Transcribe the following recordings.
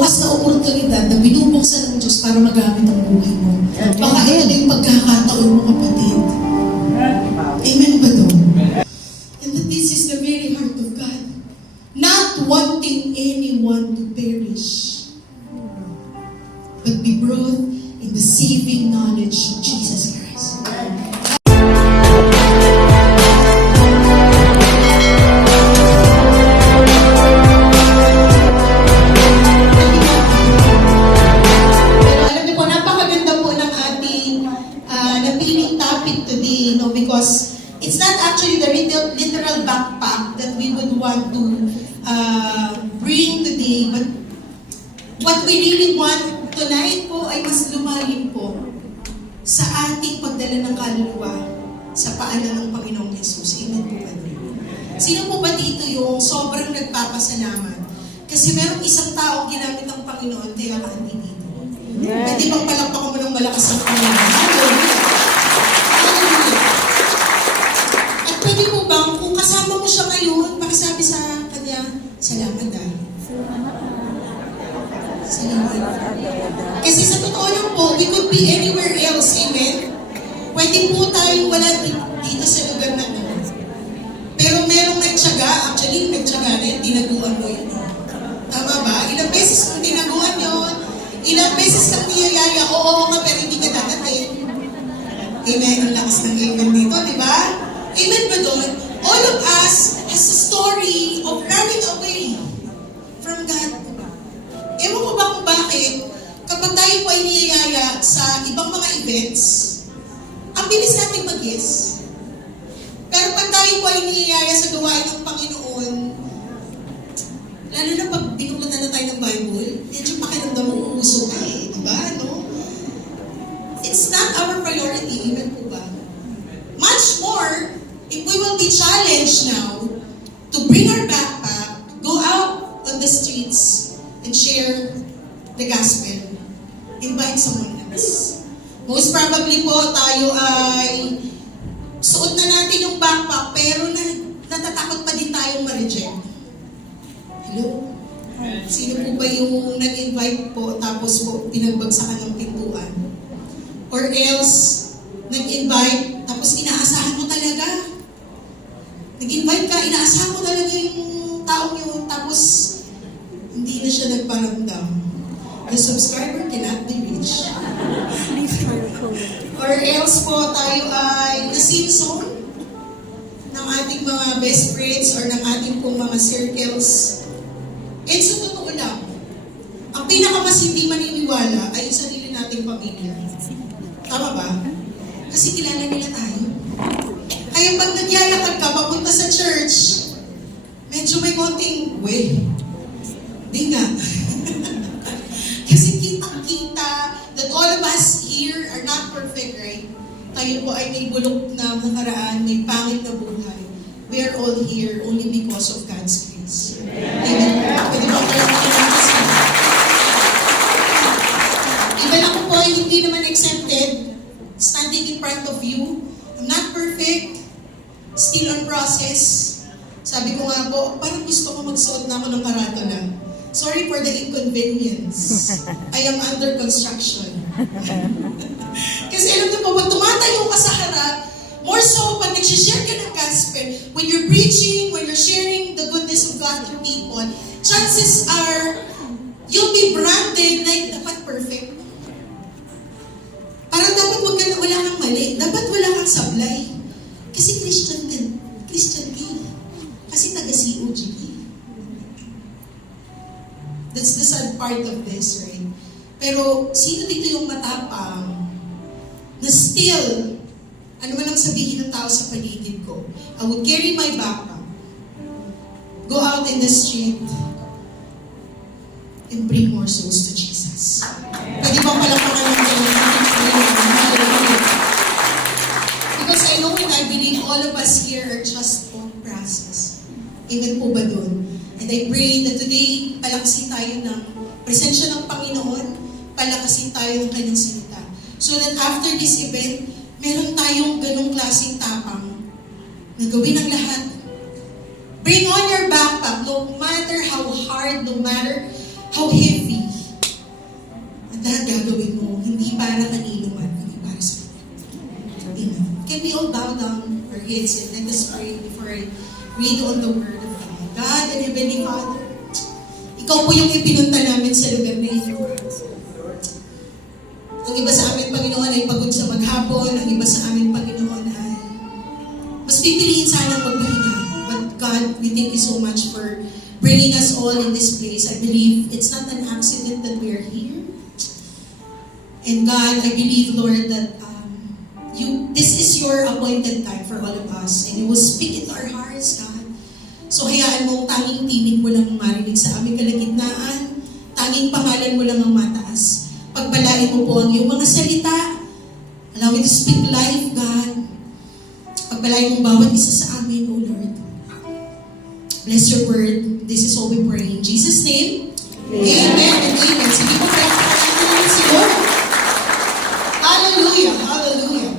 bukas na oportunidad na binubuksan ng Diyos para magamit ang buhay mo. Baka ito na yung pagkakataon mo, kapatid. Amen ba doon? And that this is the very heart of God. Not wanting anyone to perish, but be brought in the saving knowledge of Jesus Christ. Because it's not actually the literal backpack that we would want to bring today, but what we really want tonight po ay mas lumalim po sa ating pagdala ng kaluluwa sa paanan ng Panginoong Jesus. Amen po ba? Sino po ba dito yung sobrang nagpapasalamat? Kasi merong isang taong ginamit ng Panginoon, kaya ka hindi dito. Pwede bang palakpakan mo ng malakas ang Panginoon? Hallelujah! Pwede po bang, kung kasama mo siya ngayon, pakisabi sa kanya, salamat ah. Salamat. Kasi sa totoo lang po, we could be anywhere else, amen? Pwede po tayong wala dito sa lugar na to. Pero merong nagtyaga, actually nagtyaga rin, tinaguan mo yun. Tama ba? Ilang beses kung tinaguan yun, ilang beses kang niyayaya, oo nga, pero hindi ka dadating. Amen, ang lakas ng amen dito, di ba? Amen ba doon? All of us has a story of running away from God. Ewan ko ba kung bakit, kapag tayo po ay niyayaya sa ibang mga events, ang bilis natin mag-yes. Pero pag tayo po ay niyayaya sa gawain ng Panginoon, lalo na pag binuklatan na tayo ng Bible, medyo pakiramdam mo uso ka eh, di ba? No? It's not our priority, amen po ba? Much more, if we will be challenged now to bring our backpack, go out on the streets, and share the gospel. Invite someone else. Most probably po, tayo ay suot na natin yung backpack, pero natatakot pa din tayong ma-reject. Hello? Sino po ba yung nag-invite po, tapos po pinagbagsakan ng pintuan? Or else, nag-invite, tapos inaasahan mo talaga. Nag-invite ka, inaasahan mo talaga yung taong yun, tapos hindi na siya nagparamdam. The subscriber cannot be reached. Or else po, tayo ay na-season ng ating mga best friends or ng ating pong mga circles. And sa totoo lang, ang pinakamas hindi maniniwala ay yung sarili nating pamilya. Tama ba? Kasi kilala nila tayo. Kaya pag nagyalakad ka, papunta sa church, medyo may konting, di nga. Kasi kitang-kita that all of us here are not perfect, right? Tayo po ay may bulok na nakaraan, may pangit na buhay. We are all here only because of God's grace. Amen. Pwede ba even ako po ay hindi naman exempted, standing in front of you. I'm not perfect, still on process. Sabi ko nga po, parang gusto ko magsuot na ako ng karatula. Sorry for the inconvenience. I am under construction. Kasi alam niyo po, pag tumatayo ka sa harap, more so, pag nag-share ka ng gospel, when you're preaching, when you're sharing the goodness of God to people, chances are, you'll be branded like dapat perfect. Parang dapat wala kang mali. Dapat wala kang sablay. Kasi Christian ka. Kasi taga-COG ka. That's the sad part of this, right? Pero sino dito yung matapang na still, ano man ang sabihin ng tao sa paligid ko, I would carry my backpack, go out in the street, and bring more souls to Jesus. Pwede bang palapakan ng because I know and I believe all of us here are just on process. Amen po ba doon? And I pray that today, palakasin tayo ng presensya ng Panginoon, palakasin tayo ng Kanyang salita. So that after this event, meron tayong ganong klaseng tapang na gawin ang lahat. Bring on your backpack, no matter how hard, no matter how heavy. heads and let us pray before I read on the Word of God. God and Heavenly Father, Ikaw po yung ipinunta namin sa lugar na ito. Ang iba sa amin, Panginoon, ay pagod sa maghapon. Ang iba sa amin, Panginoon, ay mas pipiliin sana magpahinga. But God, we thank you so much for bringing us all in this place. I believe it's not an accident that we are here. And God, I believe, Lord, that this is your appointed time for all of us. And you will speak into our hearts, God. So hayaan mo, tanging tinig mo lang ang marinig sa aming kalagitnaan. Tanging pangalan mo lang ang mataas. Pagbalain mo po ang iyong mga salita. Allow me to speak life, God. Pagbalain mo bawat isa sa amin, O Lord. Bless your word. This is all we pray. In Jesus' name, Amen and Amen. Sige po, pray po si Lord. Hallelujah, hallelujah.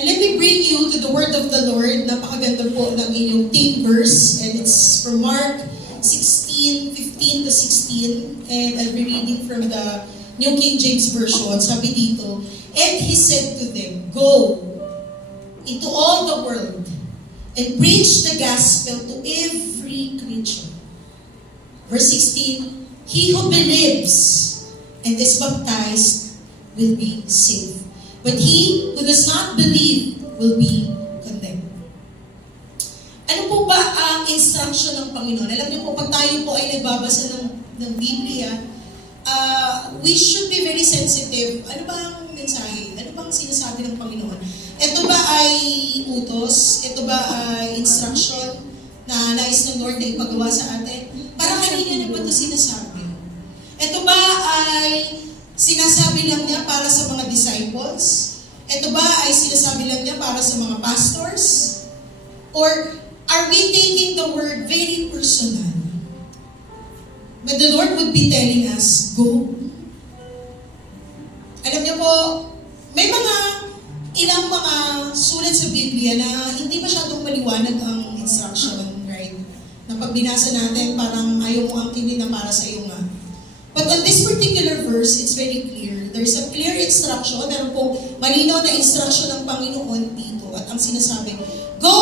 And let me bring you to the word of the Lord. Napakaganda po ng inyong theme verse. And it's from Mark 16:15 to 16. And I'll be reading from the New King James Version. Sabi dito, and he said to them, go into all the world and preach the gospel to every creature. Verse 16, he who believes and is baptized will be saved. But he who does not believe will be condemned. Ano po ba ang instruction ng Panginoon? Alam niyo po, pag tayo po ay nagbabasa ng Biblia, we should be very sensitive. Ano ba ang mensahe? Ano ba ang sinasabi ng Panginoon? Ito ba ay utos? Ito ba ay instruction na nais ng Lord na ipagawa sa atin? Para kanina na ba ito sinasabi? Ito ba ay sinasabi lang niya para sa mga disciples? Ito ba ay sinasabi lang niya para sa mga pastors? Or are we taking the word very personal? But the Lord would be telling us, go. Alam niyo po, may ilang mga sulat sa Biblia na hindi masyadong maliwanag ang instruction, right? Na pag binasa natin, parang ayaw mo angkinin na para sa iyo nga. But on this particular verse, it's very clear. There's a clear instruction. Meron pong malinaw na instruction ng Panginoon dito. At ang sinasabi, go!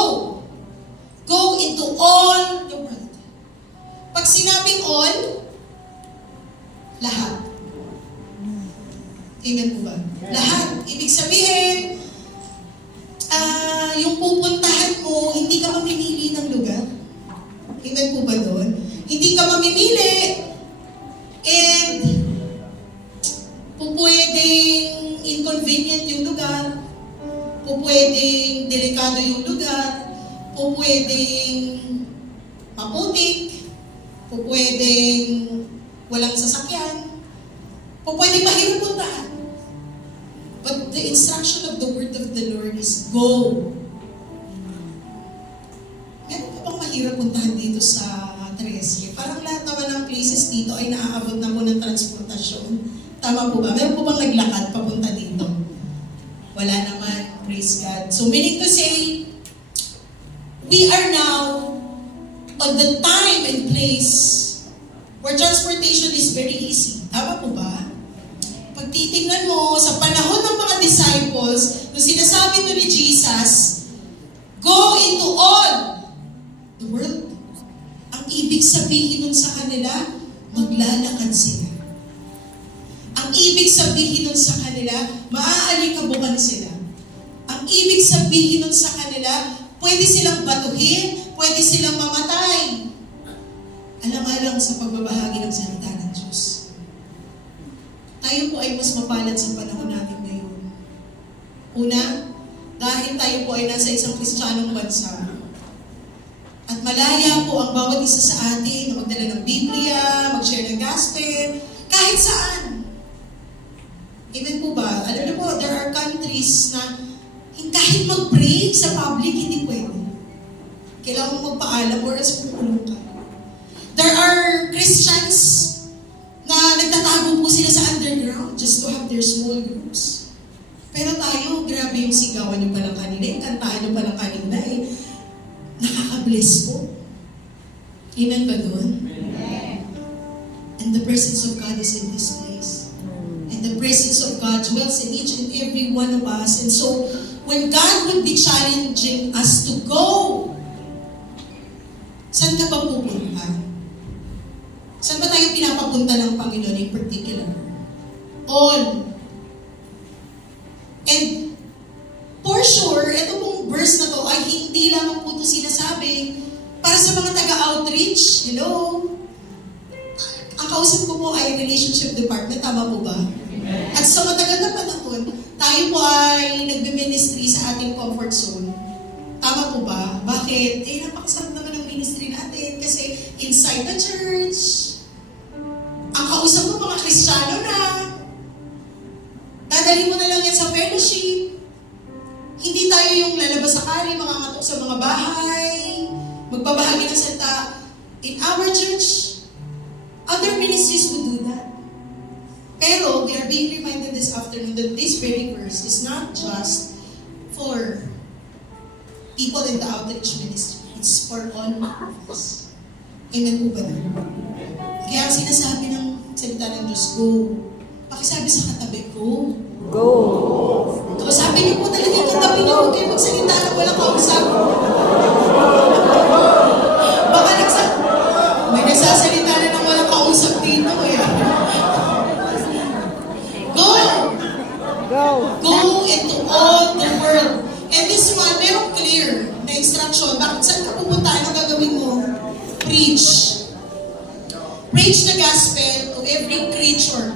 Go into all the world. Pag sinabing all, lahat. Amen po ba? Lahat. Ibig sabihin, yung pupuntahan mo, hindi ka mamimili ng lugar. Amen po ba doon? Hindi ka mamimili. And pupwedeng inconvenient yung lugar, pupwedeng delikado yung lugar, pupwedeng maputik, pupwedeng walang sasakyan, pupwedeng mahirap puntahan. But the instruction of the word of the Lord is go. Meron pa bang mahirap puntahan dito sa Treasure? Parang lahat naman ng places dito ay naaabot na po ng transportasyon. Tama po ba? Meron po bang naglakad papunta dito? Wala naman. Praise God. So meaning to say, we are now on the time and place where transportation is very easy. Tama po ba? Pag titingnan mo, sa panahon ng mga disciples, nung sinasabi to ni Jesus, go into all the world. Ang ibig sabihin nun sa kanila, maglalakad sila. Ang ibig sabihin nun sa kanila, maaalikabukan sila. Ang ibig sabihin nun sa kanila, pwede silang batuhin, pwede silang mamatay. Alang-alang sa pagbabahagi ng salita ng Diyos. Tayo po ay mas mapalad sa panahon natin ngayon. Una, dahil tayo po ay nasa isang Kristiyanong bansa. At malaya po ang bawat isa sa atin na magdala ng Biblia, mag-share ng gospel, kahit saan. Amen po ba? Alam niyo po, there are countries na kahit mag-pray sa public, hindi pwede. Kailangan mo magpaalam or else pukulong ka. There are Christians na nagtatago po sila sa underground just to have their small groups. Pero tayo, grabe yung sigawan nyo palang kanina, yung kantahan nyo palang kanina nakaka-bless po. Amen ba doon? Amen. And the presence of God is in this place. And the presence of God dwells in each and every one of us. And so, when God would be challenging us to go, saan ka ba pupunta? Saan ba tayo pinapapunta ng Panginoon in particular? All. And for sure, ito pong verse na to ay hindi lamang po ito sinasabi para sa mga taga-outreach. Hello? Ang kausap ko po ay relationship department. Tama po ba? At sa matagal na panahon, tayo po ay nagbe-ministry sa ating comfort zone. Tama po ba? Bakit? Napakasarap naman ang ministry natin kasi inside the church, ang kausap mo mga Kristiyano na, dadali mo na lang yan sa fellowship. Hindi tayo yung lalabas sakali, mga katok sa mga bahay, magbabahagi ng salita. In our church, other ministries would do that. Pero we are being reminded this afternoon that this very verse is not just for people in the outreach ministry. It's for all of us. Amen po ba? Kaya ang sinasabi ng salita ng Diyos, go. Pakisabi sa katabi ko, Go! so, sabi niyo po talaga yung katabi niyo, huwag kayo magsalita na walang kausap. Baka may nagsasalita na ng walang kausap dito eh. Go! Go! Go into all the world. And this one, merong clear na instruction. Bakit saan ka pupunta? Anong gagawin mo? Preach. Preach the gospel to every creature.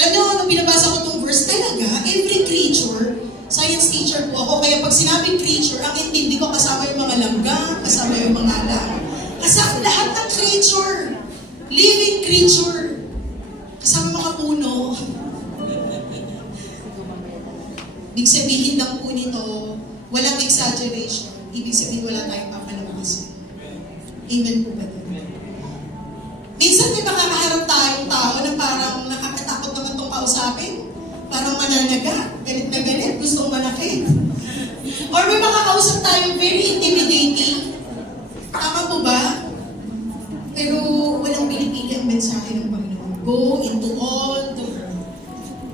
Alam niyo, nung binabasa ko itong verse, talaga, every creature, science teacher po ako, kaya pag sinabing creature, ang intindi ko kasama yung mga langgam, kasama yung mga alam. Kasama lahat ng creature. Living creature. Kasama mga puno. Ibig sabihin lang po nito, walang exaggeration. Ibig sabihin wala tayong papalabasin. Amen po ba ito? Minsan may makakaharap tayong tao na parang nakakatakot naman itong kausapin. Parang mananaga, galit na galit, gustong manakit. Or may makakausap tayong very intimidating. Tama po ba? Pero walang pinipili ang mensahe ng Panginoon. Go into all the world.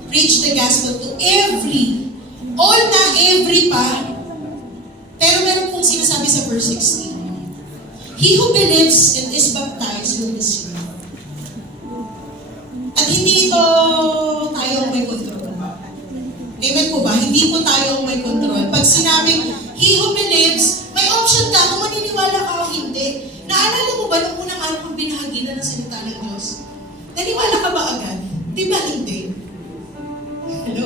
Preach the gospel to every. All na every pa. Pero meron pong sinasabi sa verse 16. He who believes and is baptized will be saved. At hindi ito tayo ang may control. Amen po ba? Hindi po tayo ang may control. Pag sinabing, he who believes, may option ka kung maniniwala ka o hindi. Naalala mo ba nung unang araw kong binahagi na ng salita ng Diyos? Naniwala ka ba agad? Di ba hindi? Hello?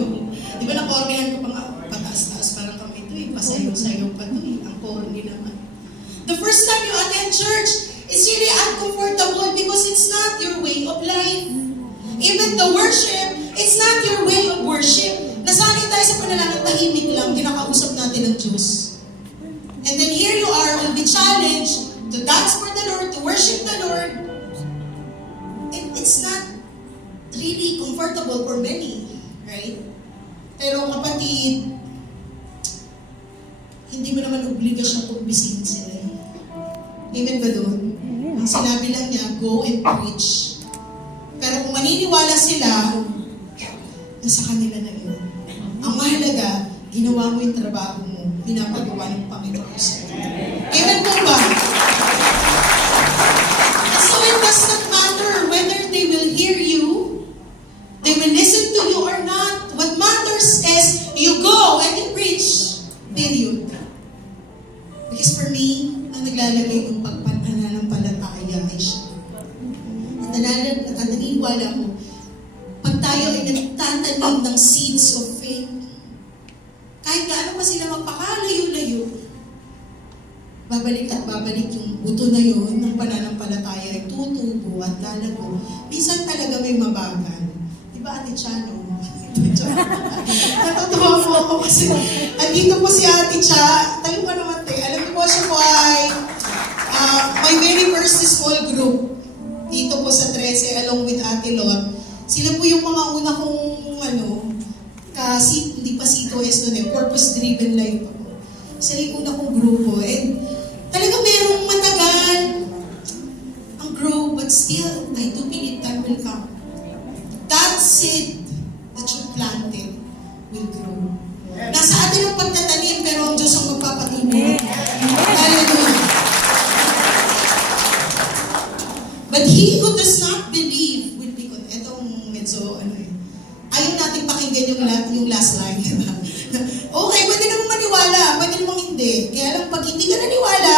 Di ba nakornihan ko pa nga pataas-taas? Parang kami ito eh. Pasayaw-sayaw pa ito eh. Ang corny naman. The first time you attend church, it's really uncomfortable because it's not your way of life. Even the worship, it's not your way of worship. Nasanay tayo sa panalangin, tahimik lang, kinakausap natin ang Diyos. And then here you are, will be challenged to dance for the Lord, to worship the Lord. And it's not really comfortable for many, right? Pero kapatid, hindi mo naman obligasyon pagbisin sila. Amen ba doon? Ang sinabi lang niya, go and preach. Pero kung maniniwala sila, nasa kanila na yun. Ang mahalaga, ginawa mo yung trabaho mo, pinapagawa ng Panginoon sa iyo. Amen po ba? So it does not matter whether they will hear you, they will listen to you or not. What matters is, you go and you preach. Period. Because for me, ang naglalagay ng pagpananampalataya ay siya. At naniniwala ko, pag tayo ay nagtatanim ng seeds of faith, kahit gaano pa sila magpakalayo-layo, babalik at babalik yung buto na yun ng pananampalataya ay tutubo at lalago. Minsan talaga may mabagal. Diba, Ate Chano? Natutuwa po ako kasi andito po si Ate Cha. Tayo pa naman tayo. Alam niyo po siya po ay my very first small group dito po sa 13 along with Ate Lot. Sila po yung mga una kong hindi pa C2S noon purpose-driven life ako. Sila yung una kong grupo. And talaga merong matagal ang grow, but still, I do believe time will come. That seed that you planted will grow. Nasa atin ang pagtatanim pakinggan yung last line, di ba? Okay, pwede namang maniwala, pwede namang hindi. Kaya lang, pag hindi ka naniwala,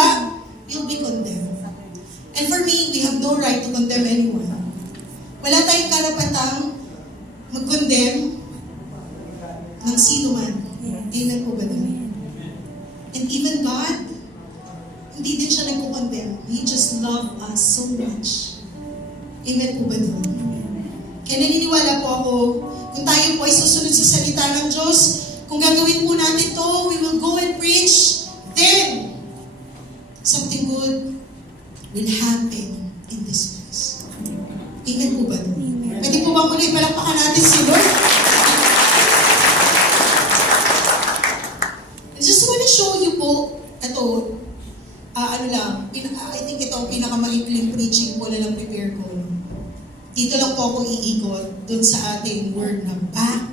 you'll be condemned. And for me, we have no right to condemn anyone. Wala tayong karapatang mag-condemn ng sino man. Amen po ba naman? And even God, hindi din siya nagko-condemn. He just loved us so much. Amen po ba naman? Kaya naniniwala po ako, kung tayo po ay susunod sa salita ng Diyos, kung gagawin po natin to, we will go and preach, then, something good will happen in this place. Amen po ba naman? Pwede po ba muna ipalakpakan natin si Lord? I just want to show you po, ito, I think ito ang pinakamaikling preaching po na lang prepare ko. Dito lang po ako iikot dun sa ating word na back.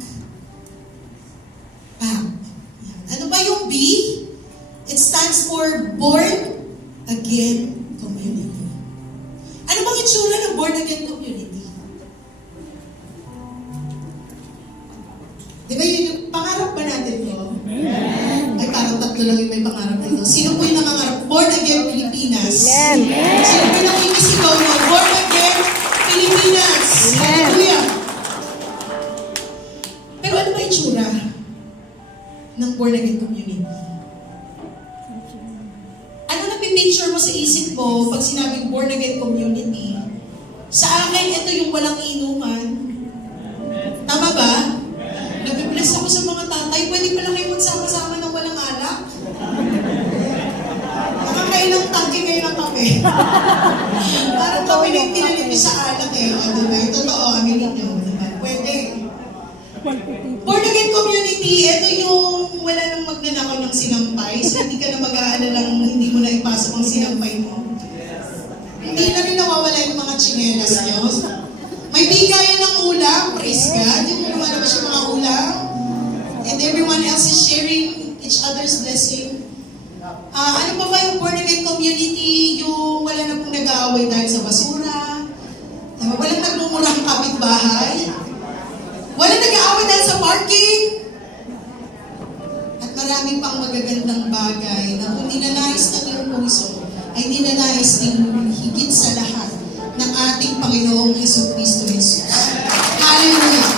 Ano ba yung B? It stands for Born Again Community. Ano bang itsura ng Born Again Community? Di ba yung pangarap ba natin to? Ay, parang tatlo lang yung may pangarap nito. Sino po yung nangangarap? Born Again Pilipinas. Sino po yung nakikisigaw mo? Born Again Pilipinas. Hallelujah. Pero ano ba itsura ng Born Again Community? Ano na pipicture mo sa isip mo pag sinabing Born Again Community? Sa akin, ito yung walang inuman. Tama ba? Nag-bless ako sa mga tatay. Pwede pala kayo magsama-sama ng walang alak. Nakakailang tangke kayo ng kape. Parang kami na yung pinalipis sa alak eh. O, diba? Totoo, aminin nyo. Diba? Pwede. Born Again Community, ito yung wala nang magnanakaw ng sinampay. So, hindi ka na mag-aalalang hindi mo na ipasok ang sinampay mo. Hindi na rin nawawala yung mga tsinelas nyo. May bigayan ng ulam, praise God. Yung lumalabas yung mga ulam. And everyone else is sharing each other's blessing. Ano pa ba yung Born Again Community? Yung wala na pong nag-aaway dahil sa basura. Walang nagmumurang kapitbahay. Walang nag-aaway dahil sa parking. At marami pang magagandang bagay na kung ninanais ng iyong puso, ay ninanais din higit sa lahat ng ating Panginoong Jesucristo Jesus. Hallelujah!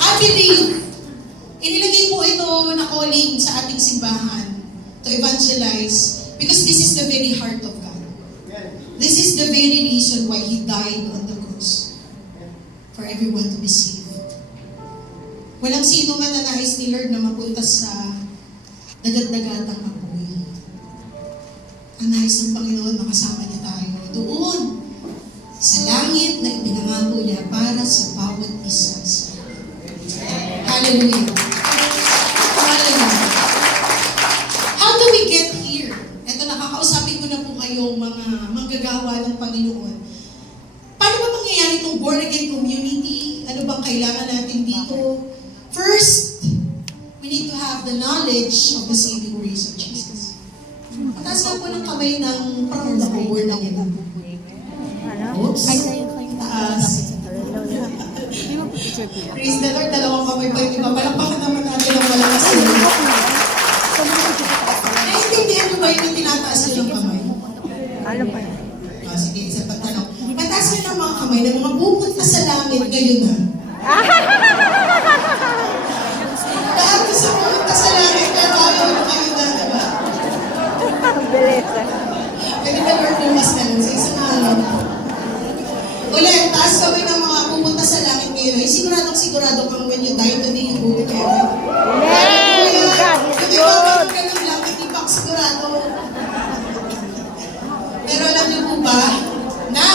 I believe, inilagay po ito na calling sa ating simbahan to evangelize because this is the very heart of God. This is the very reason why He died on the cross. For everyone to be saved. Walang sino man na nais ni Lord na mapunta sa dagat-dagatang apoy. Ang nais ng Panginoon, makasama niya tayo doon sa langit na ipinangako niya para sa bawat isa sa Hallelujah. Hallelujah. How do we get here? Ito, nakakausapin ko na po kayong mga manggagawa ng Panginoon. Paano ba mangyayari itong Born Again Community? Ano bang kailangan natin dito? First, we need to have the knowledge of the saving grace of Jesus. Pataas lang po ng kamay ng proud ako, Born Again. Oops. Taas. Praise the Lord, dalawang kamay pa yung iba. Palakpakan naman natin ang walang asin. Naintindihan mo ba yung tinataas nyo ng kamay? Alam pa yun. Sige, isa pang tanong. Pataas nyo ng mga kamay na mga pupunta sa langit ngayon na. Lahat gusto pupunta sa langit pero ayaw na kayo na, diba? Beleza. Pwede ba Lord bumas na lang sa isang araw? Ulit, taas kami ng mga pupunta sa langit ngayon. Ay, sigurado kang when you die today, you go to heaven. Amen! God is Hindi good! ba ka ng langit, di ba ako sigurado? Pero alam niyo po ba, na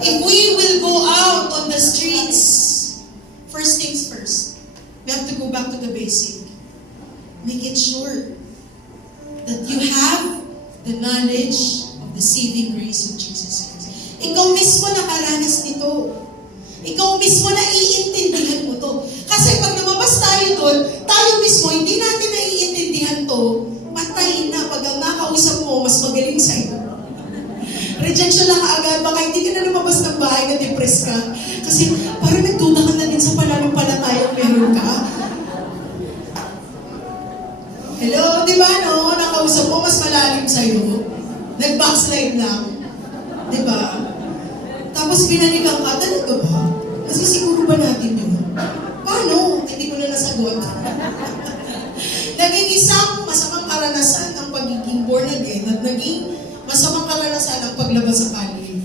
if we will go out on the streets, first things first, we have to go back to the basic. Make it sure that you have the knowledge of the saving grace of Jesus Christ. Ikaw mismo nakaranas nito. Ikaw mismo na iintindihan mo to. Kasi pag lumabas tayo doon, tayo mismo, hindi natin naiintindihan to, patayin na pag ang nakausap mo, mas magaling sa'yo. rejection na kaagad, baka hindi ka na lumabas ng bahay na depressed ka. Kasi parang nagduda ka na din sa pananampalatayang meron ka. Hello, di ba no? Nakausap mo, mas malalim sa'yo. Nag-backslide lang. Di ba? Tapos binalikan ka, talaga ba? Kasi siguro ba natin yun? Paano? Hindi ko na nasagot. Naging isang masamang karanasan ang pagiging born again at naging masamang karanasan ang paglabas sa kalye.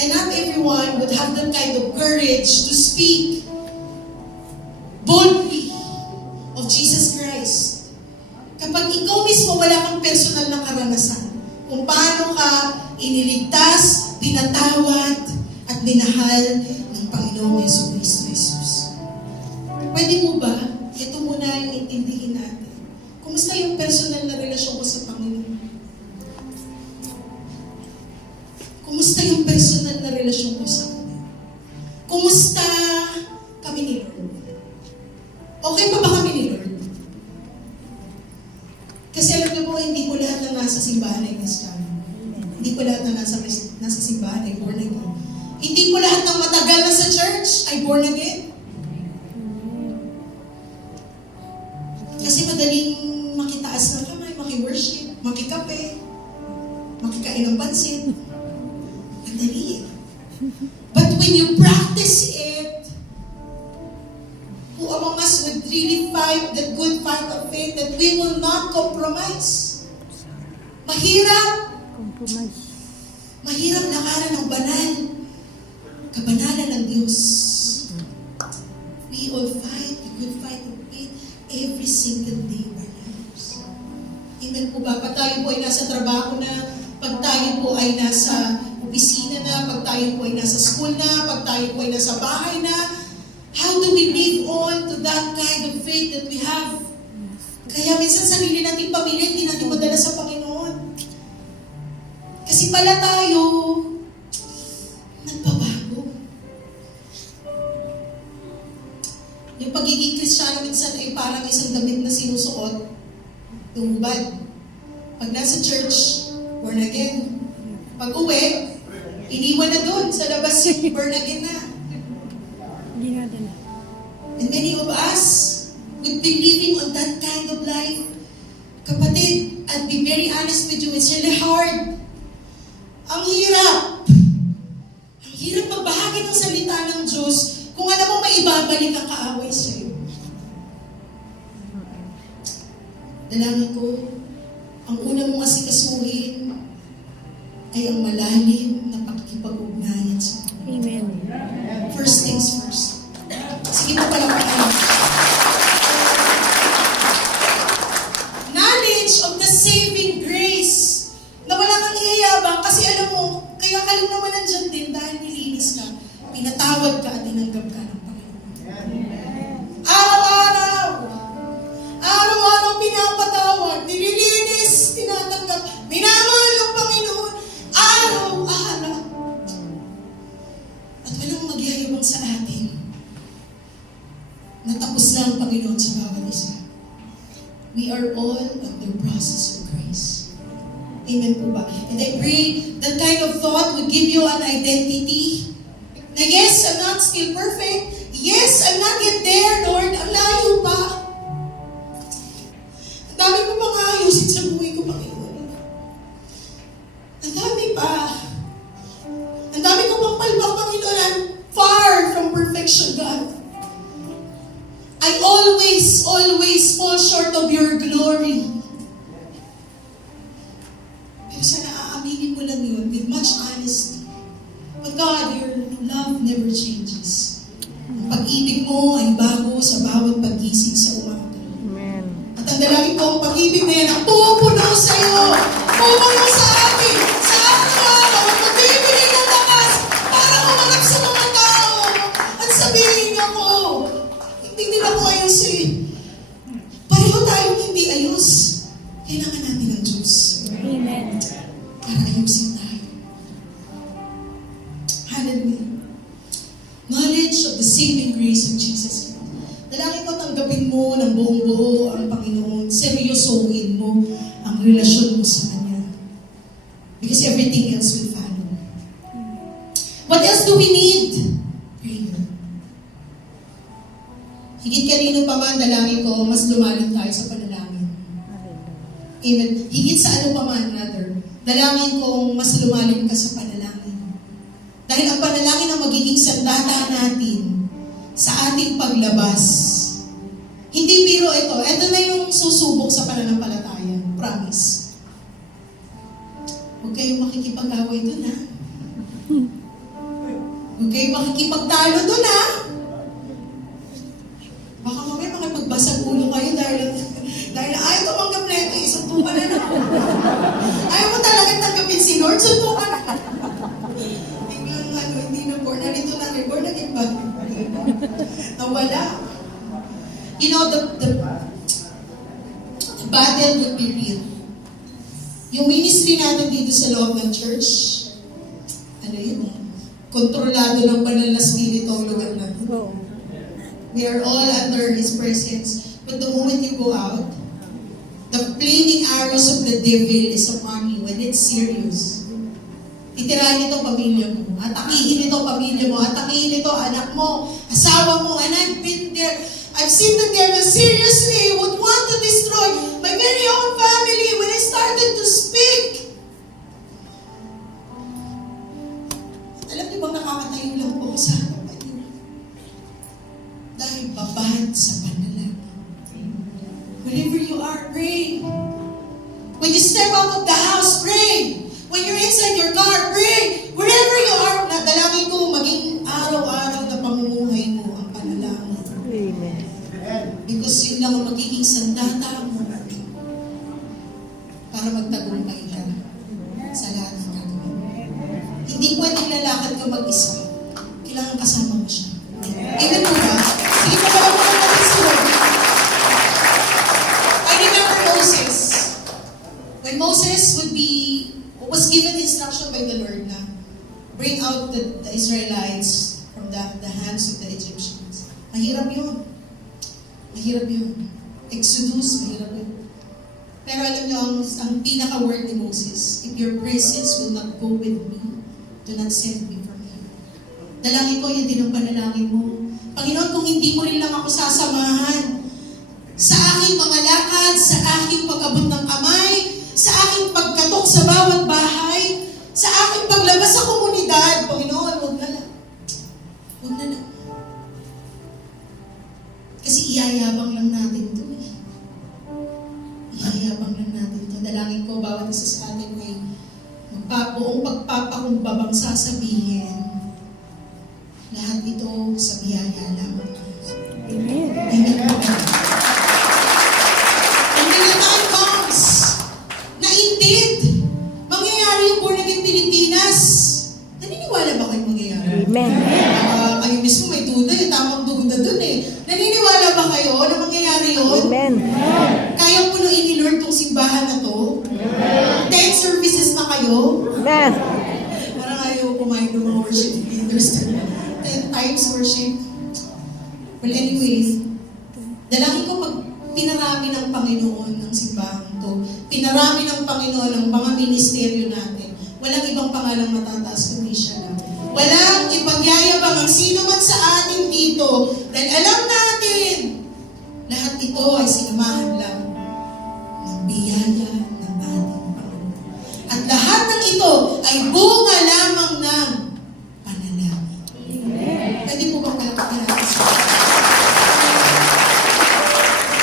And not everyone would have that kind of courage to speak boldly of Jesus Christ. Kapag ikaw mismo wala kang personal na karanasan, kung paano ka iniligtas, pinatawad, at minahal ng Panginoong Jesucristo Jesus. Pwede mo ba? Ito muna yung intindihin natin. Kumusta yung personal na relasyon ko sa Panginoon? Kumusta yung personal na relasyon ko sa Kanya? Kumusta kami ni Lord? Okay pa ba kami ni Lord? Kasi alam niyo po, hindi ko lahat na nasa simbahan ay Kristiyano. Hindi ko lahat na nasa simbahan ay born again. Hindi ko lahat ng matagal na sa church ay born again. Kasi madaling makitaas ng kamay, maki-worship, makikape, makikain ng pansit. Madali. But when you practice it, who among us would really fight the good fight of faith that we will not compromise? Mahirap. Compromise. Mahirap lakaran ng banal. Kabanalan ng Diyos. We all fight the good fight of faith every single day of our lives. Amen po ba? Pag tayo po ay nasa trabaho na, pag tayo po ay nasa opisina na, pag tayo po ay nasa school na, pag tayo po ay nasa bahay na, how do we live on to that kind of faith that we have? Kaya minsan sarili nating pamilya, hindi natin madala sa Panginoon. Kasi pala tayo, nagbabago. Yung pagiging Kristiyano minsan ay parang isang damit na sinusuot, tungubad. Pag nasa church, born again. Pag uwi, iniwan na doon sa labas, born again na. And many of us would be living on that kind of life. Kapatid, I'll be very honest with you, it's really hard. Ang hirap. Ang hirap magbahagi ng salita ng Diyos kung alam mo maibabalik ang kaaway sa'yo. Dalangin ko, ang una mong asikasuhin ay ang malalim na pakikipag-ugnayan sa Panginoon. Amen. First things first. Sige po pala kayo. Knowledge of the saving grace na wala kang iyayabang kasi alam mo, kaya ka lang naman nandyan din dahil nilinis ka, pinatawad ka at tinanggap ka ng Panginoon. Araw-araw! Araw-araw pinapatawad, nililinis, tinatanggap, minamahal ng Panginoon, araw-araw. At walang magyayabang sa atin. Natapos na ang Panginoon sa bawat isa. We are all under process of grace. Amen po ba? And I pray that kind of thought would give you an identity. Na yes, I'm not still perfect. Yes, I'm not yet there, Lord. Ang layo pa. Ang dami ko pang ayusin sa buhay ko, Panginoon. Ang dami pa. Ang dami ko pang palpak, Panginoon. I'm far from perfection, God. I always fall short of your glory. Pero sana aaminin mo lang yun with much honesty. But God, your love never changes. Ang pag-ibig mo ay bago sa bawat pag-isig sa umaga. Amen. At ang dalangin ko, ang pag-ibig na yan ang pupuno sa iyo, pupuno sa akin, sa araw-araw, at magbibigay ng lakas para umarap sa mga tao at sabihin ako, hindi nila ko ayusin. Pareho tayong hindi ayos. Kailangan natin ng Diyos. Amen. Para ayusin tayo. Hallelujah. Knowledge of the saving grace of Jesus. Dalangin ko tanggapin mo ng buong buo ang Panginoon. Seryosohin mo ang relasyon mo sa Kanya. Because everything else will follow. What else do we need? Prayer. Higit kanino pa man, dalangin ko, mas lumalim tayo sa panalangin. Amen. Higit sa ano pa man, rather, dalangin kong mas lumalim ka sa panalangin. Dahil ang panalangin ang magiging sandata natin sa ating paglabas. Hindi biro ito. Ito na yung susubok sa pananampalataya. Promise. Huwag kayong makikipag-away dun, ha? Huwag kayong makikipagtalo dun, ha? Baka mamaya makipagbasag ulo kayo dahil ayaw tumanggap na ito, isuntukan na lang. Ayaw mo talagang tanggapin si Lord, suntukan na lang. Biglang hindi na born, nalito na rin, born again ba? Nawala. You know, the battle would be real. Yung ministry natin dito sa loob ng church, kontrolado ng banal na spirito ang lugar natin. We are all under His presence. But the moment you go out, the flaming arrows of the devil is upon you, and it's serious. Titirahin ito pamilya mo, atakihin ito pamilya mo, atakihin ito anak mo, asawa mo, and I've been there. I've seen the devil seriously would want to destroy my very own family when I started to speak. Alam niyo bang nakakatayo lang po sa harapan niyo? Dahil babad sa panalangin. Wherever you are, pray. When you step out of the house, pray. When you're inside your car, pray. Wherever you are, nadalangin ko maging araw-araw na pamumuhay mo ang panalangin. Amen. Because yun lang ang magiging sandata mo para magtagumpay ka sa lahat ng gagawin. Hindi pwedeng lalakad ka mag-isa. Kailangan kasama mo siya. Amen po ba? Sige pa ba ako natin si Lord? I remember Moses. When Moses was given instruction by the Lord na bring out the Israelites from the hands of the Egyptians. Mahirap yun. Mahirap yun. Exodus, mahirap yun. Pero alam niyo, ang pinaka-word ni Moses, if your presence will not go with me, do not send me from here. Dalangin ko, yun din ang panalangin mo. Panginoon, kung hindi mo rin lang ako sasamahan sa aking mga lakad, sa aking pag-abot ng kamay, sa aking pagkatok sa bawat bahay, sa aking paglabas sa komunidad, Panginoon, huwag na lang. Huwag na lang. Kasi iyayabang lang natin ito. Iyayabang lang natin ito. Dalangin ko, bawat isa sa atin ay buong pagpapakumbabang sasabihin. Lahat ito sa biyaya lamang. Amen. Amen. And when the time comes, na indeed, mangyayari yung born again Pilipinas, naniniwala ba kayo mangyayari? Amen. Kayo mismo may duda, tamang duda dun eh. Naniniwala ba kayo na mangyayari yun? Amen. Kayang punuin ni Lord tong simbahan na to? 10 services na kayo? Amen. Parang ayaw kumain ng mga worship leaders. 10 times worship. Well, anyway, dalangin ko pinarami ng Panginoon ng simbahan to. Pinarami ng Panginoon ang mga ministeryo natin. Walang ibang pangalang matataas kundi siya lang. Walang ipagyayabang ang sino man sa atin dito. Dahil alam natin, lahat ito ay sinamahan lang ng biyaya ng ating Panginoon. At lahat ng ito ay bunga lamang ng panalangin. Pwede po bang kalakapin natin siya?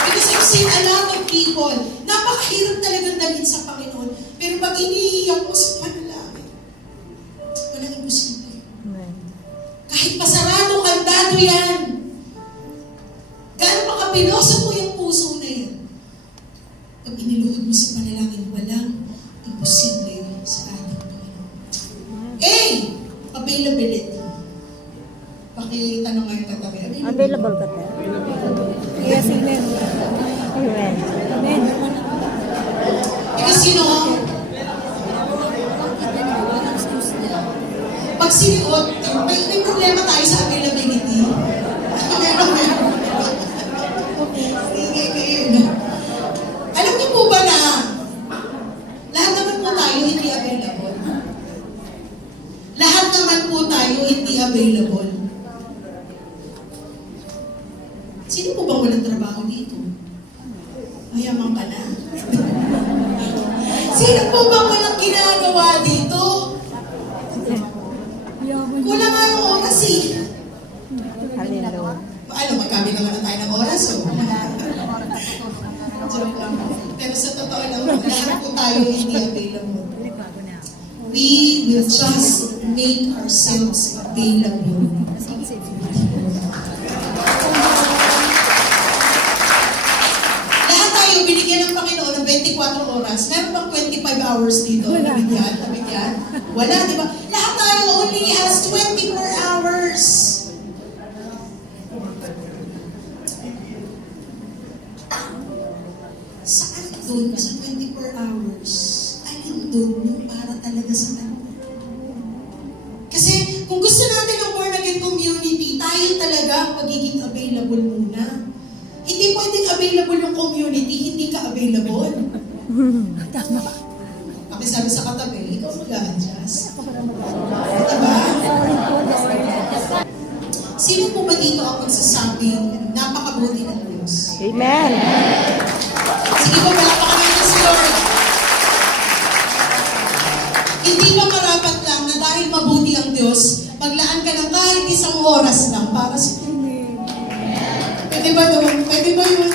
Because I've seen a lot of people, napakahirap talagang dalhin sa Panginoon. Pero pag iniiyak mo sa panalangin, walang imposible. Kahit pasarado, kandado yan. Gaano pa kapiloso mo yung puso na yan? Pag iniluhod mo sa panalangin, walang imposible sa ating Panginoon. Availability. Pakitanong ngayon katabi. Available ka tayo. Yes, amen. Amen. Amen. Because you know, pag sinuot, may problema tayo sa availability. Meron. Sige kayo. Alam niyo po ba na lahat naman po tayo hindi available? Lahat naman po tayo tayo hindi available? Sino po bang walang trabaho dito? Mayaman ka na. Sino po bang walang ginagawa dito? Kulang nga yung oras eh. Hallelujah. Ano, magkami naman na tayo ng oras, oh. Joke lang. Pero sa totoo lang, lahat po tayo hindi available. We will just make ourselves available. Lahat tayo binigyan ng Panginoon ng 24 oras. Meron bang 25 hours dito? Nabigyan? Wala, di ba? Lahat tayo only has 24 hours. Saan doon sa 24 hours? Alin doon yung para talaga sa Kanya? Kasi kung gusto natin ng born again community, tayo talaga ang magiging available muna. Hindi pwedeng available yung community, hindi ka available. Tama. Pakisabi sa katabi, ikaw mag-a-adjust. Diba? Sino po ba dito ang magsasabing napakabuti ng Diyos? Amen. Sige po, palapakan natin si Lord. Hindi ba marapat lang na dahil mabuti ang Diyos, maglaan ka ng kahit isang oras lang para sa Pwede ba doon? Pwede ba yun?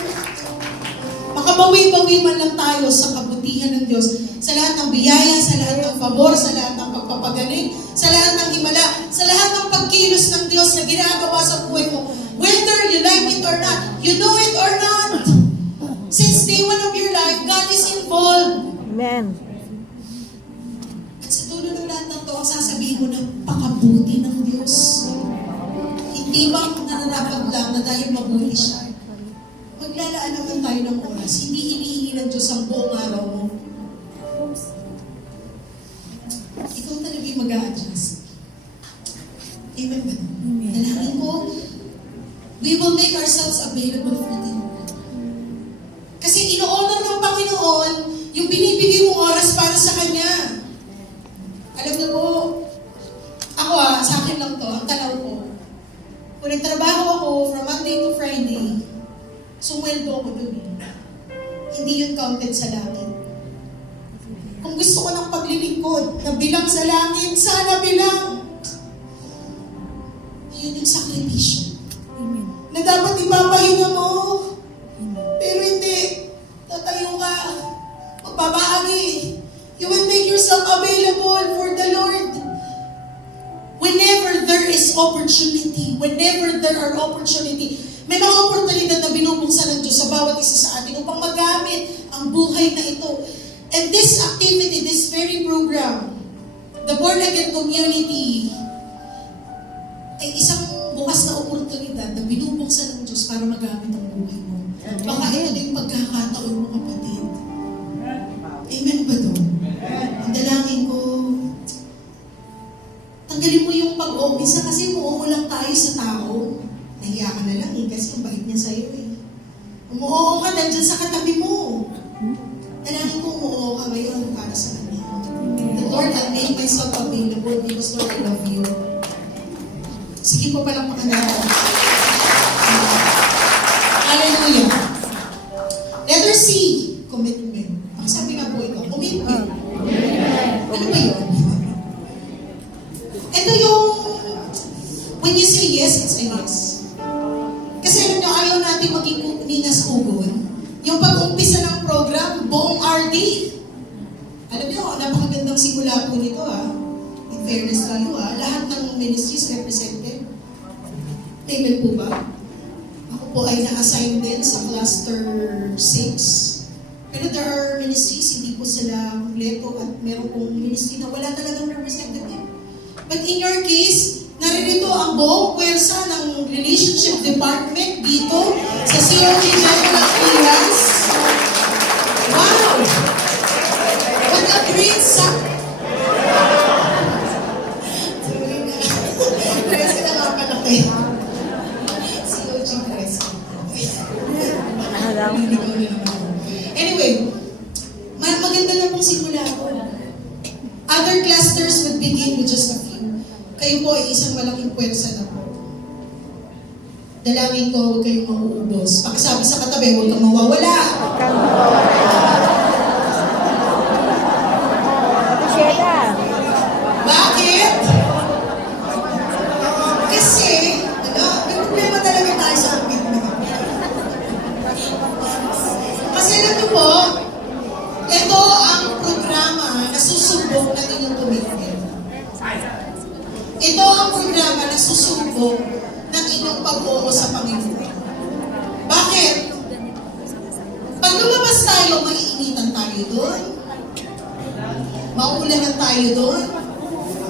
Makabawi-bawi man lang tayo sa kabutihan ng Diyos, sa lahat ng biyaya, sa lahat ng pabor, sa lahat ng pagpapagaling, sa lahat ng himala, sa lahat ng pagkilos ng Diyos na ginagawa sa buhay mo. Whether you like it or not, you know it or not. Since day one of your life, God is involved. Amen. At sa dulo ng lahat ng to, ang sasabihin mo ng pakabuti ng Diyos. Hindi ba nararapat lang na dahil mabuti siya? Maglalaan naman tayo ng oras. Hindi hinihingi ng Diyos ang buong araw mo. Ikaw talaga yung mag-a-adjust. Amen ba? Dalangin ko, we will make ourselves available for the Lord. Kasi ino-honor ng Panginoon yung binibigay mong oras para sa Kanya. Alam mo po, ako sa akin lang to, ang tanaw ko. Kung nagtrabaho ako from Monday to Friday, sumweldo ako dun eh. Hindi yun counted sa langit. Kung gusto ko ng paglilingkod na bilang sa langit, sana bilang. Yun yung sakripisyo. Amen. Na dapat ipapahinga mo. Pero hindi. Tatayo ka. Magbabaagi. You will make yourself available for the Lord. Whenever there is opportunity, whenever there are opportunity, may mga oportunidad na binubuksan ng Diyos sa bawat isa sa atin upang magamit ang buhay na ito. And this activity, this very program, the Born Again Community, ay isang bukas na oportunidad na binubuksan ng Diyos para magamit ang buhay mo. Baka ito na yung pagkakataon mo, kapatid. Amen ba doon? Ang dalangin ko, tanggalin mo yung pag-o-minsan kasi umuo lang tayo sa tao. Nahiya ka na lang kasi ang bait niya sa'yo eh. Umuo ka dyan sa katabi mo. Dalangin ko umuo ka ngayon para sa Kanya. The Lord, I'll make myself available because Lord, I love you. Sige po palang pakanalan. Hallelujah. Letter C, commitment. Sabi nga po ito, commitment. Ano ba yun? Ito yung, when you say yes, it's a yes. Kasi alam nyo, ayaw natin maging ninas ugod. Yung pag-umpisa ng program, buong RD. Alam nyo, napakagandang simula po nito In fairness tayo lahat ng ministries represented. Amen po ba? Ako po ay na-assign din sa cluster 6. Pero there are ministries, hindi po sila kompleto at meron pong ministry na wala talagang representative. But in your case, naririto ang buong pwersa ng relationship department dito sa COG General Clearance. Wow! What a great Presi na nga pala kayo. COG Presi. Anyway, maganda lang pong simula ko. Other clusters would begin with just a few. kayo po ay isang malaking puwersa na po. Dalangin ko, huwag kayong mauubos. Pakisabi sa katabi, huwag kang mawawala. Ate Sheila. Bakit? Kasi, may problema talaga tayo sa commitment. Kasi alam niyo po, ito ang programa na susubok ng inyong commitment. Ito ang programa na susubok ng inyong pag-oo sa Panginoon. Bakit? Pag lumabas tayo, maiinitan tayo doon. Maulanan tayo doon.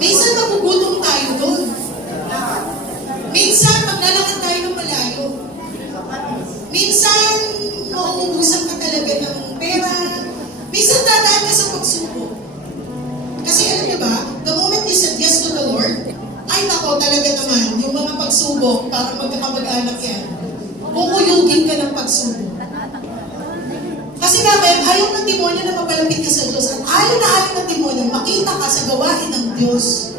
Minsan magugutom tayo doon. Minsan maglalakad tayo ng malayo. Minsan mauubusan ka talaga ng pera. Minsan dadaan ka sa pagsubok. Kasi alam niyo ba, the moment you said yes to the Lord, ay nako talaga naman, yung mga pagsubok, parang magkakamag-anak yan, kukuyugin ka ng pagsubok. Kasi bakit? Ayaw ng demonyo na mapalapit ka sa Diyos. At ayaw ng demonyo, makita ka sa gawain ng Diyos.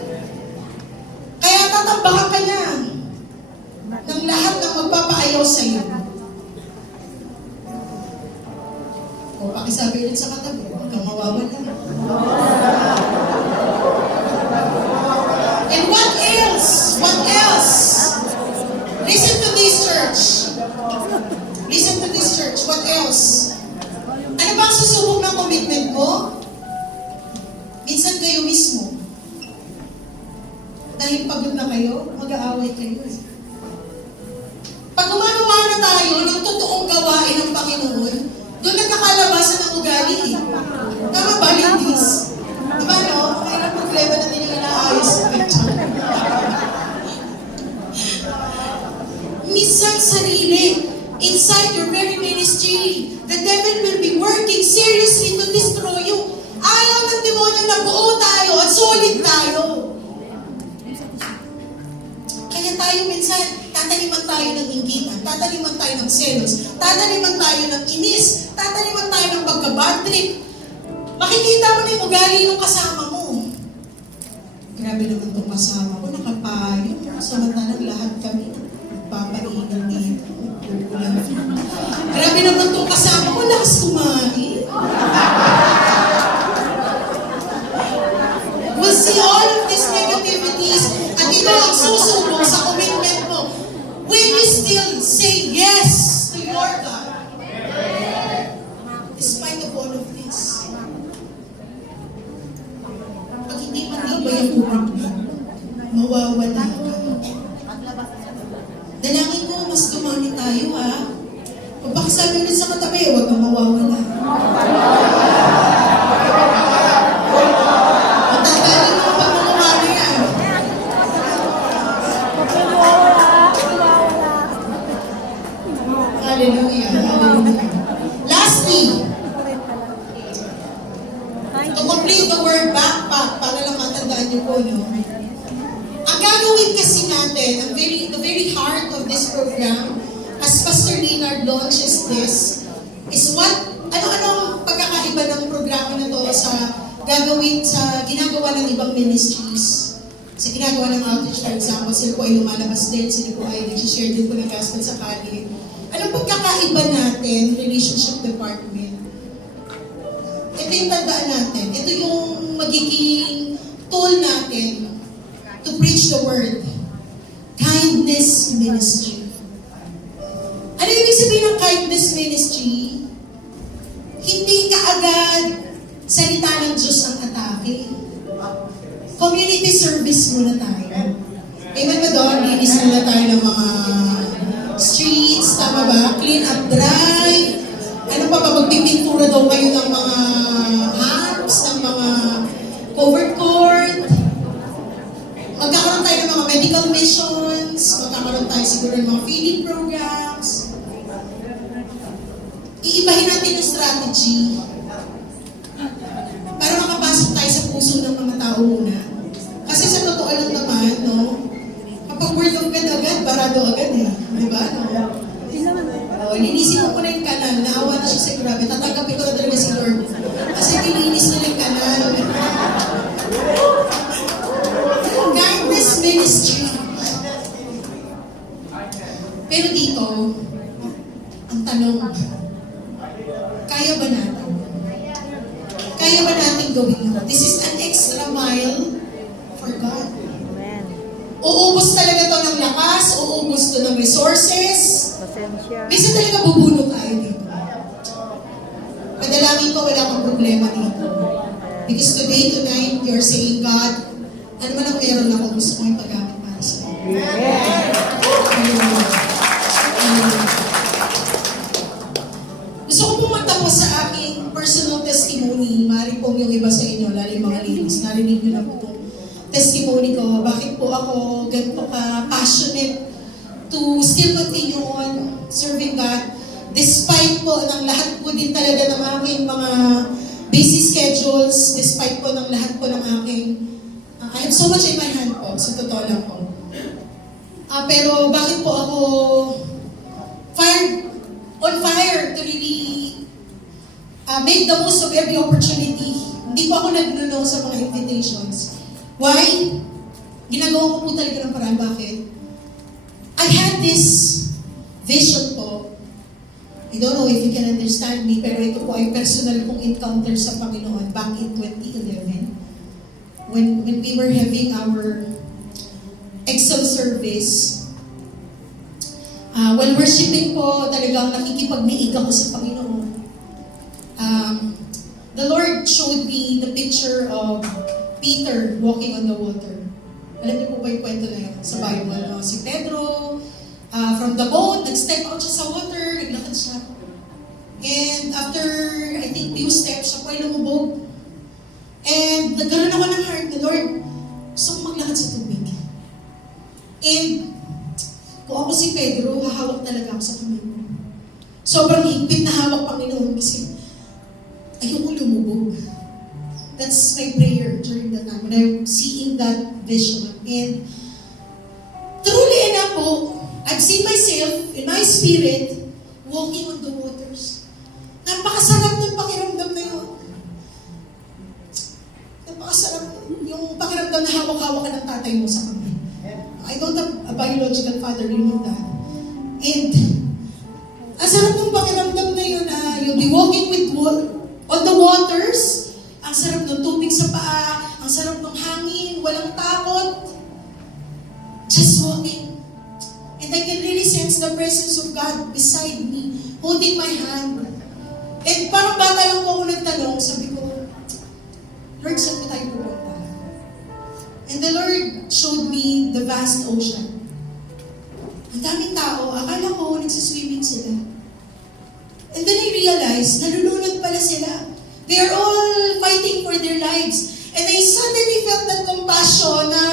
Kaya tatambakan ka niya ng lahat ng magpapaayaw sa iyo. O pakisabi ulit sa katabi, huwag kang mawawala. And what else? What else? Listen to this, church. Listen to this, church. What else? Ano ba ang susubok ng commitment mo? Minsan kayo mismo. Dahil pagod na kayo, mag-aaway kayo. Pag gumagawa na tayo ng totoong gawain ng Panginoon, doon nagkakalabasan ng ugali eh. Tama ba, ladies? Diba no? Mayroon problema na nilang inaayos sa picture. Minsan sarili, inside your very ministry, the devil will be working seriously to destroy you. Ayaw ng demonyo na buo tayo at solid tayo. Kaya tayo minsan, tataliman tayo ng inggitan, tataliman tayo ng selos, tataliman tayo ng inis, tataliman tayo ng pagka-bad trip. Makikita mo na yung ugali ng kasama mo. Grabe naman itong kasama ko, nakapayo. Samantalang lahat kami, papaingan dito. Grabe naman itong kasama ko, lakas kumain. We'll see all of these negativities at ito ang susubok sa commitment mo. Will you still say yes to your God? Despite of all of this. Pag hindi matibay ang commitment, mawawala ka. Dalangin ko, mas dumami tayo ha. Pagpakisabi ulit sa katabi, huwag kang mawawala. Matandaan mo pag mamamali yan. Hallelujah. Hallelujah. Lastly, to complete the word backpack, para lang matandaan niyo po, no? Ang gagawin kasi natin, the very heart of this program, as Pastor Leonard launches this, is ano-ano pagkakaiba ng programa na to sa gagawin sa ginagawa ng ibang ministries. Sa ginagawa ng outreach, for example, sila po ay lumalabas din, sila po ay nag-share din po ng gospel sa kali. Anong pagkakaiba natin, relationship department? Ito yung tandaan natin. Ito yung magiging tool natin to preach the word. Kindness ministry. Ano ibig sabihin ng kindness ministry? Hindi kaagad salita ng Diyos ang atake. Community service muna tayo. Amen ba doon? Linis muna tayo ng mga streets, tama ba? Clean up drive. Ano pa ba? Magpipintura daw kayo ng mga humps, ng mga covered court. Magkakaroon tayo ng mga medical missions. Magkakaroon tayo siguro ng mga feeding programs. Iibahin natin yung strategy para makapasok tayo sa puso ng mga tao muna. Kasi sa totoo lang naman, no? Kapag word of God agad, barado agad eh. Di ba? No? Linisin mo muna yung kanal. Naawa na siya sa grabe. Tatanggapin ko na talaga si Lord. Kasi nilinis na yung kanal. Kindness ang tanong, kaya ba natin? Kaya ba natin gawin yun? This is an extra mile for God. Amen. Uubos talaga to ng lakas, uubos to ng resources. Pasensya. Minsan talaga bubulog tayo dito. Padalangin ko, wala akong problema dito. Because today, tonight, you're saying, God, ano man ang meron ako, gusto ko yung paggamit para sa iyo. Hallelujah. Hallelujah. Gusto ko pumunta po sa aking personal testimony. Maaari pong yung iba sa inyo, lalo yung mga ladies, narinig nyo na po itong testimony ko. Bakit po ako ganito ka passionate to still continue on serving God despite po ng lahat po din talaga ng aking mga busy schedules, despite po ng lahat po ng aking I have so much in my hand po, sa totoo lang po. Pero bakit po ako on fire to really make the most of every opportunity. Hindi po ako nagnuno sa mga invitations. Why? Ginagawa ko po talaga ng paraan. Bakit? I had this vision po. I don't know if you can understand me, pero ito po ay personal kong encounter sa Panginoon back in 2011. When we were having our Excel service, while worshiping po, talagang nakikipag-niig ako sa Panginoon. The Lord showed me the picture of Peter walking on the water. Alam niyo po ba yung kwento na yun sa Bible? Si Pedro, from the boat, nag-step out siya sa water, naglakad siya. And after, I think, few steps, siya po ay lumubog. And nagkaroon ako ng heart na, Lord, gusto ko maglakad sa tubig. And kung ako si Pedro, hahawak talaga ako sa kamay mo. Sobrang higpit na hawak, Panginoon, kasi ayoko lumubog. That's my prayer during that time when I'm seeing that vision. And truly enough po, I've seen myself in my spirit walking on the waters. Napakasarap ng pakiramdam na yun. Napakasarap yung pakiramdam na hawak-hawak ka ng tatay mo sa kamay. I don't have a biological father, you know that. And ang sarap ng pakiramdam na yun, you'll be walking on the waters. Ang sarap ng tubig sa paa, ang sarap ng hangin, walang takot. Just walking. And I can really sense the presence of God beside me, holding my hand. And parang bata lang po ako nagtanong, sabi ko, Lord, saan ko tayo pupunta? And the Lord showed me the vast ocean. Ang daming tao, akala ko nagsiswimming sila. And then I realized, nalulunod pala sila. They are all fighting for their lives. And I suddenly felt that compassion na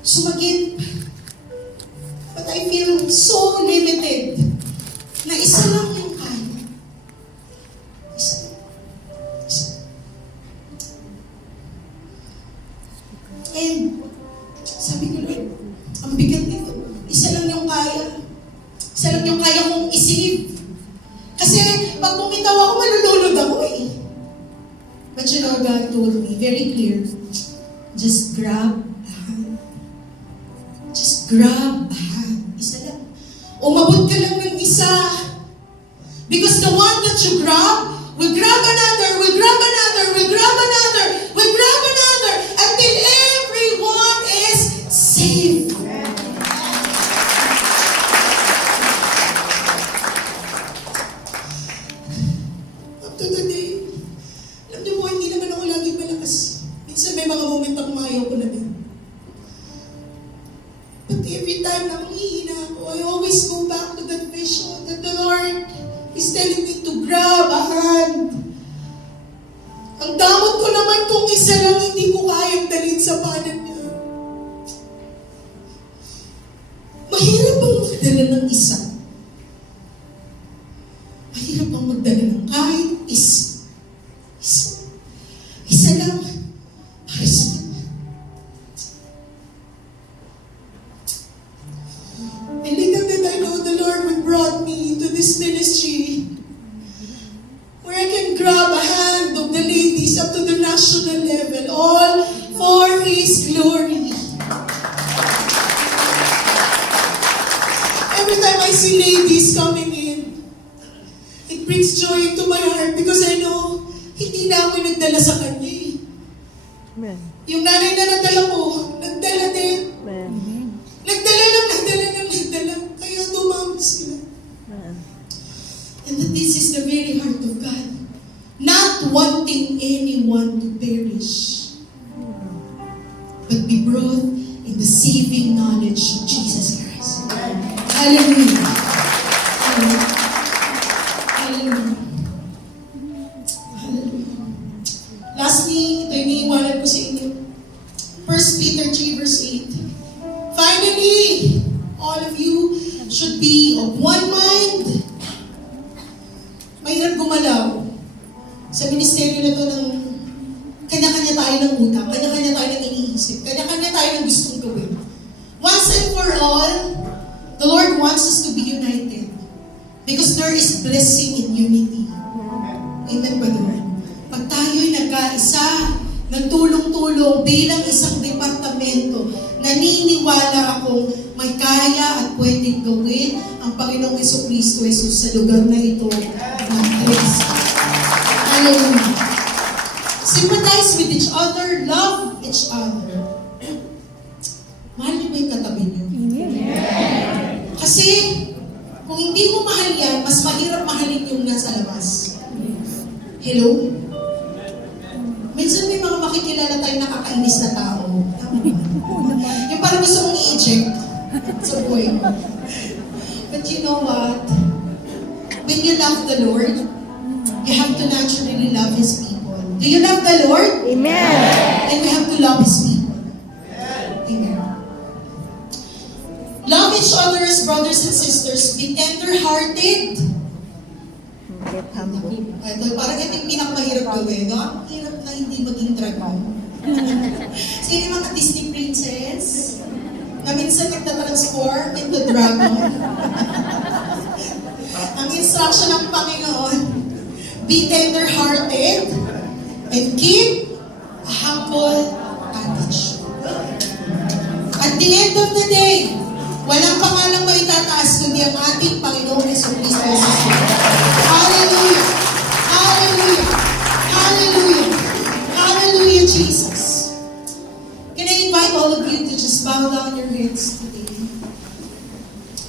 sumagip. But I feel so limited na isa lang yung kaya. Isa. And sabi ko, Lord, ang bigat nito. Isa lang yung kaya. Isa lang yung kaya kong isip. Kasi pag bumitaw ako, malululod ako eh. But you know, God told me very clear, just grab a hand. Just grab a hand. Isa lang. Umabot ka lang ng isa. Because the one that you grab, will grab another, will grab another, will grab another, will grab another, until everyone is saved. Up to today, alam niyo po, hindi naman ako laging malakas. Minsan may mga moment akong ayaw ko na din. But every time na manghihina ako, I always go back to that vision that the Lord is telling me to grab a hand. Ang damot ko naman kung isa lang hindi ko kayang dalhin sa panan niya. Mahirap bang magdala ng isa? Mahirap bang magdala ng kahit isa? Isa lang. Para sa And little did I know the Lord would brought me to this ministry where I can grab a hand of the ladies up to the national level, all for His glory. Every time see ladies coming in, it brings joy into my heart because I know, hindi na ako yung nagdala sa kanya eh. Amen. Yung nanay na nadala ko, nagdala din. Amen. Nagdala. Kaya dumami sila. Amen. And that this is the very heart of God. Not wanting anyone to perish, but be brought in the saving knowledge of Jesus Christ. Hallelujah. Hallelujah. Hallelujah. Hallelujah. Lastly, ito yung iniiwanan ko sa inyo. 1 Peter 3 verse 8. Finally, all of you should be of one mind. Mahirap gumalaw. Sa ministeryo na to ng kanya-kanya tayo ng utak, kanya-kanya tayo ng iniisip, kanya-kanya tayo ng gustong gawin. Once and for all, the Lord wants us to be united. Because there is blessing in unity. Amen, brother. Pag tayo'y nagkaisa, nagtulong-tulong bilang isang departamento, naniniwala akong may kaya at pwedeng gawin ang Panginoong Jesucristo Jesus sa lugar na ito ng Cristo. Hallelujah. Sympathize with each other, love each other. Mahal niyo ba yung katabi niyo? Kasi, kung hindi mo mahal yan, mas mahirap mahalin yung nasa labas. Hello? Minsan may mga makikilala tayong nakakainis na tao. Yung parang gusto mong i-eject sa buhay mo. But you know what? When you love the Lord, you have to naturally love His people. Do you love the Lord? Amen. And we have to love His people. Amen. Love each other as brothers and sisters. Be tender-hearted. Get humble. Ito, parang ito yung pinakamahirap gawin, no? Ang hirap na hindi maging dragon. Sino yung mga Disney princess? Na minsan nagtatransform into dragon. Ang instruction ng Panginoon, be tender-hearted and keep a humble attitude. At the end of the day, walang pangalang maitataas kundi ang ating Panginoong Jesucristo Jesus. Hallelujah! Hallelujah! Hallelujah! Hallelujah, Jesus! Can I invite all of you to just bow down your heads today?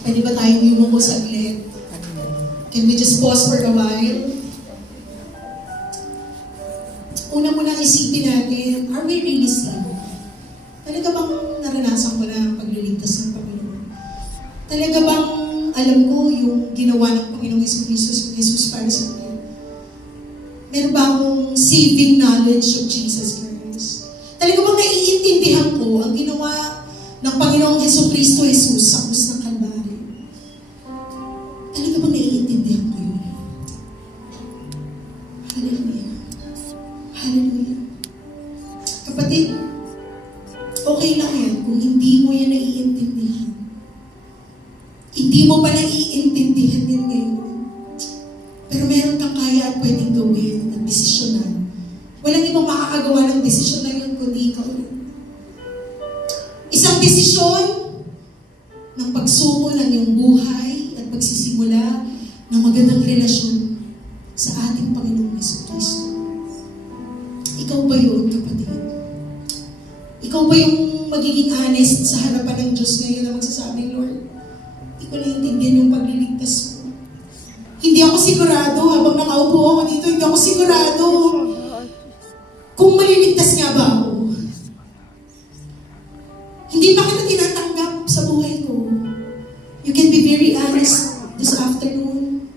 Pwede ba tayong yumuko saglit? Can we just pause for a while? Una muna isipin natin, are we really saved? Talaga bang naranasan ko na ang pagliligtas ng Panginoon? Talaga bang alam ko yung ginawa ng Panginoong Jesus para sa akin? Meron ba akong saving knowledge of Jesus Christ? Talaga bang naiintindihan ko ang ginawa ng Panginoong Jesucristo Jesus sa krus ng Kalbaryo? Talaga bang naiintindihan ko yun? Hallelujah. Hallelujah. Kapatid, okay lang yan kung hindi mo yan naiintindihan. Hindi mo pa naiintindihan din ngayon. Pero meron kang kaya at pwedeng gawin at desisyonan. Walang ibang makakagawa ng desisyon na yun kundi ikaw. Isang desisyon ng pagsuko ng iyong buhay at pagsisimula ng magandang relasyon sa ating Panginoong Jesucristo. Ikaw ba yun, kapatid? Ikaw ba yung magiging honest sa harapan ng Diyos ngayon na magsasabing, Lord, hindi ko naiintindihan yung pagliligtas mo. Hindi ako sigurado, habang nakaupo ako dito, hindi ako sigurado kung maliligtas nga ba ako. Hindi pa kita tinatanggap sa buhay ko. You can be very honest this afternoon,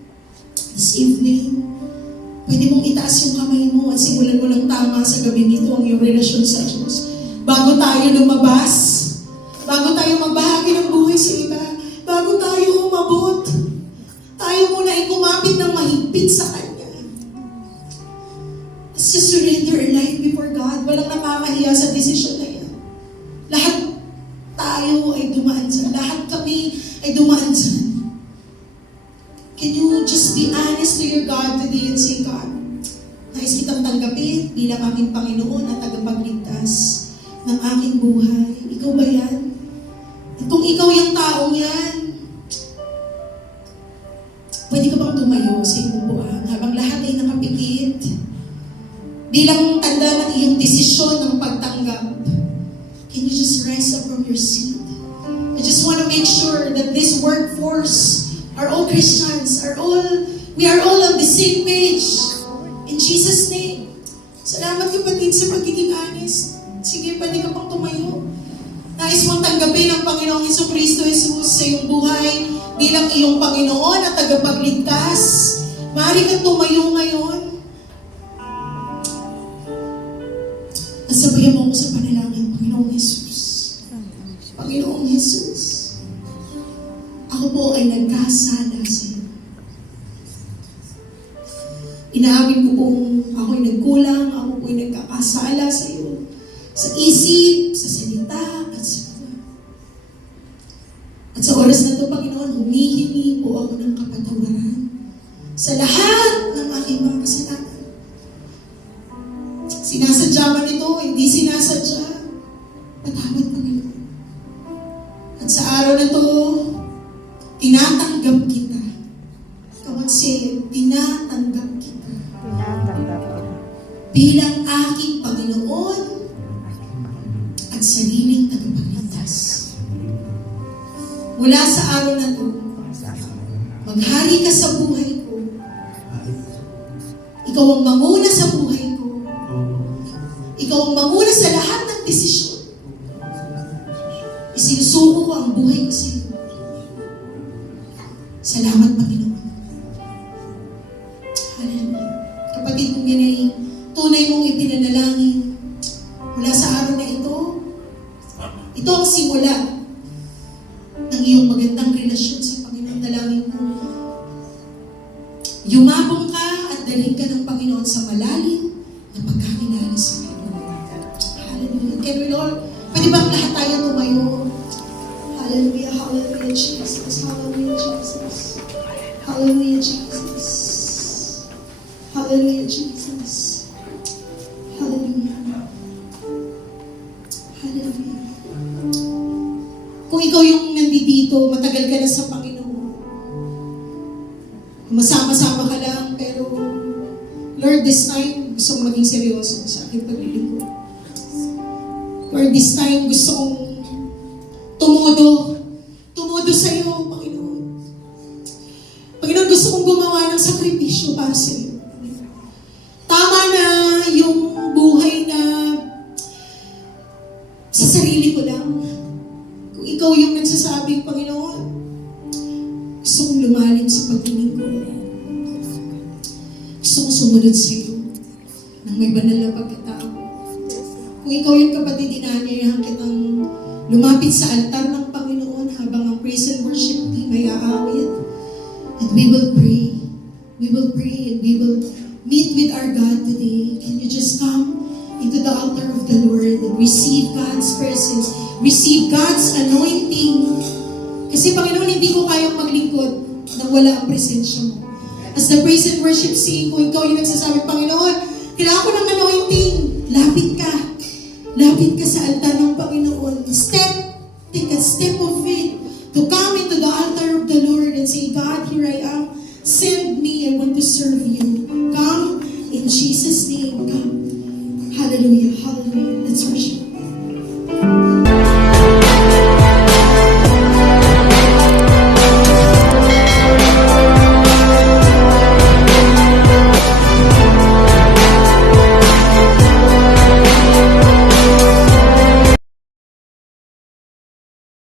this evening. Pwede mong itaas yung kamay mo at simulan mo ng tama sa gabi nito ang iyong relasyon sa Diyos. Bago tayo lumabas, bago tayo magbahagi ng buhay sa iba, bago tayo umabot, tayo muna ay kumapit ng mahigpit sa Kanya. Let's just surrender our life before God. Walang nakakahiya sa desisyon na yan. Lahat tayo ay dumaan dyan. Lahat kami ay dumaan dyan. Can you just be honest to your God today and say, God, nais kitang tanggapin bilang aking Panginoon at tagapagligtas ng aking buhay. Ikaw ba yan? At kung ikaw yung taong yan, bilang tanda ng iyong desisyon ng pagtanggap, can you just rise up from your seat? I just want to make sure that this workforce are all Christians, we are all on the same page. In Jesus' name. Salamat kapatid sa pagiging honest. Sige, pwede ka pang tumayo. Nais mong tanggapin ang Panginoong Jesucristo Jesus sa iyong buhay bilang iyong Panginoon at tagapagligtas. Maaari kang tumayo ngayon. Nasabayan mo ako sa panalangin, Panginoong Jesus. Panginoong Jesus, ako po ay nagkasala sa iyo. Inaamin ko pong ako ay nagkulang, ako po ay nagkakasala sa iyo. Sa isip, sa salita, at sa gawa. At sa oras na ito, Panginoon, humihingi po ako ng kapatawaran sa lahat ng aking mga kasalanan. Sinasadya man ito, hindi sinasadya, patawad, Panginoon. At sa araw na ito, tinatanggap kita. Come on, say it. Tinatanggap kita. Tinatanggap kita. Bilang aking Panginoon at sariling tagapagligtas. Mula sa araw na ito, maghari ka sa buhay ko. Ikaw ang manguna sa buhay ko. Ikaw ang manguna sa lahat ng desisyon. Isinusuko ko ang buhay ko sa iyo. Salamat, Panginoon. Hallelujah. Kapatid, kung yan ay tunay mong ipinanalangin mula sa araw na ito ang simula ng iyong magandang relasyon sa Panginoon. Dalangin mo. Yumabong ka at dalhin ka ng Panginoon sa malalim na pagkakilala sa Panginoon. Hallelujah. Can we all, pwede bang lahat tayo tumayo? Hallelujah, hallelujah, Jesus. Hallelujah, Jesus. Hallelujah, Jesus. Hallelujah, Jesus. Hallelujah. Hallelujah. Kung ikaw yung nandito, matagal ka na sa Panginoon. Masama-sama ka lang, pero Lord, this time, gusto kong maging seryoso sa aking paglilingkod. Lord, this time, gusto kong tumudo sa iyo, Panginoon. Panginoon, gusto kong gumawa ng sakripisyo para sa iyo. Tama na yung buhay na sa sarili ko lang. Kung ikaw yung nagsasabing, Panginoon, gusto kong lumalim sa paglilingkod. Gusto kong sumunod sa iyo ng may banal na pagkatao. Kung ikaw yung kapatid, inaanyayahan kitang lumapit sa altar ng Panginoon habang ang praise and worship team ay aawit. And we will pray. We will pray and we will meet with our God today. Can you just come into the altar of the Lord and receive God's presence, receive God's anointing. Kasi Panginoon, hindi ko kayang maglingkod nang wala ang presensya mo. As the praise and worship sing, kung ikaw yung nagsasabi, Panginoon, kailangan ko ng anointing. Lapit ka. Lapit ka sa altar ng Panginoon. Take a step of faith to come into the altar of the Lord and say, God, here I am. Send me. I want to serve you. Come in Jesus' name. Come. Hallelujah. Hallelujah. Let's worship.